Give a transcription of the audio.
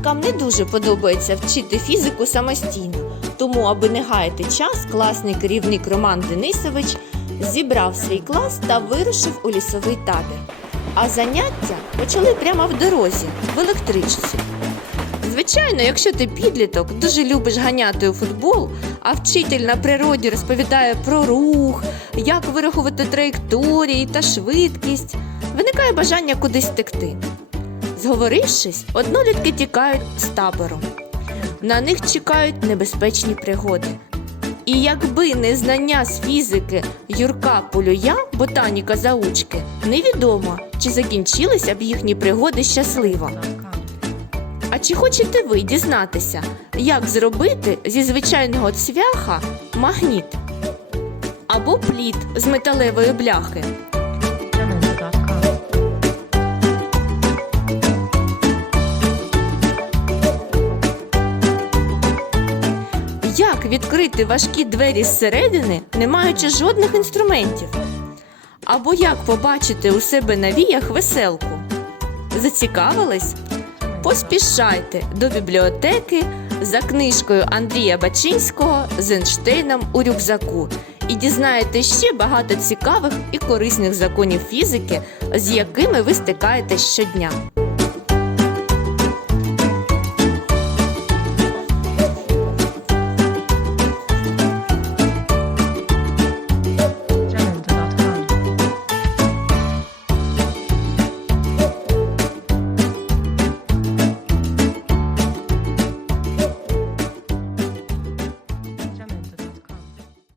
Батькам не дуже подобається вчити фізику самостійно, тому, аби не гаяти час, класний керівник Роман Денисович зібрав свій клас та вирушив у лісовий табір. А заняття почали прямо в дорозі, в електричці. Звичайно, якщо ти підліток, дуже любиш ганяти у футбол, а вчитель на природі розповідає про рух, як вирахувати траєкторії та швидкість, виникає бажання кудись втекти. Зговорившись, однолітки тікають з табору. На них чекають небезпечні пригоди. І якби не знання з фізики Юрка Полюя, ботаніка заучки, невідомо, чи закінчилися б їхні пригоди щасливо. А чи хочете ви дізнатися, як зробити зі звичайного цвяха магніт або плід з металевої бляхи? Як відкрити важкі двері зсередини, не маючи жодних інструментів? Або як побачити у себе на віях веселку? Зацікавились? Поспішайте до бібліотеки за книжкою Андрія Бачинського з Ейнштейном у рюкзаку і дізнаєтесь ще багато цікавих і корисних законів фізики, з якими ви стикаєтесь щодня.